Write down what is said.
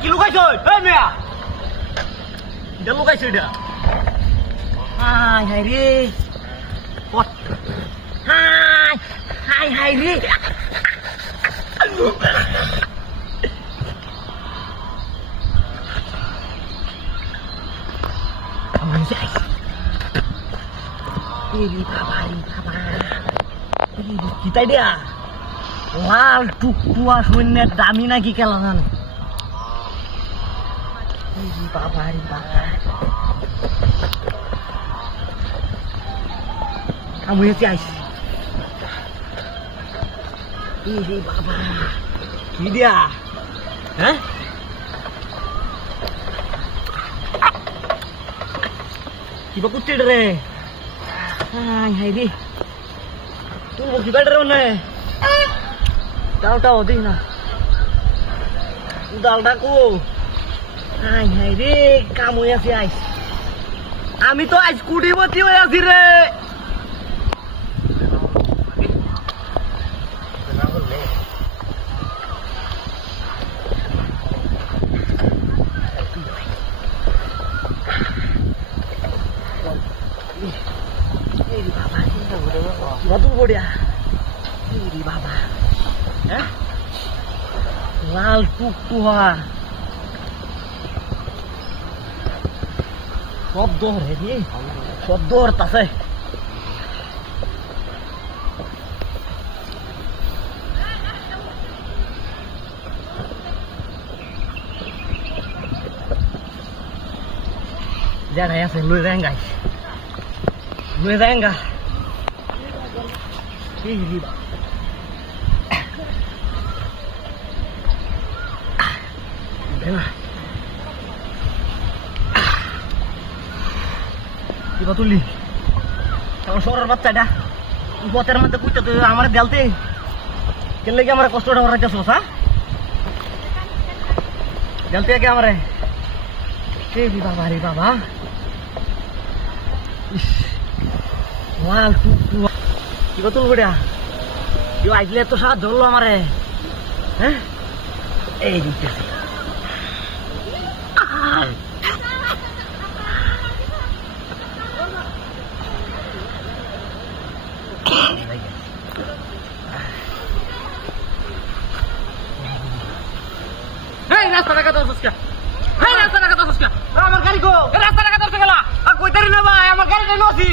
কি লুকাইছো এই মিয়া এটা লুকাইছো এটা হাই হাই রে কত হাই হাই হাই রে আমার যাই এই বাবা এই কি তাই দিয়া লাল টুকটুয়া সৈন্যের দামি নাকি কেলা জানো বাবা রে বাবা আমি এসে আইসি রে বাবা কি দিয়া হ্যাঁ কিবা কুত্তি রে হাই হাই রে তুই কি বেড়ে রে ডালটাও দিই না ডালটা কো হাই হাই রে কাম হয়ে আছে আইস আমি তো আজ কুটিপতি হয়ে আছি রে বাবা বড়িয়া বাবা হ্যাঁ লাল টুকটুয়া সব দৌড় রে সব দৌড় আছে জায়গায় আছে লুই যাঙ্গা কিবা তুললি আমার শহরের বাচ্চাটা পথের মধ্যে কুইতে তুই আমার দেলতে কেলে কি আমার কষ্টটা করার চাষ হ্যাঁ দেলতে কি আমার বাবা রে বাবা লাল টুকটুয়া কিবা তুলবো রে কেউ আইলে তো সাহায্য হলো আমারে হ্যাঁ এই দিকটা রাস্তাটা কত আমার গাড়ি গো রাস্তাটা কত গেলা কই তারি না ভাই আমার গাড়িটা নসি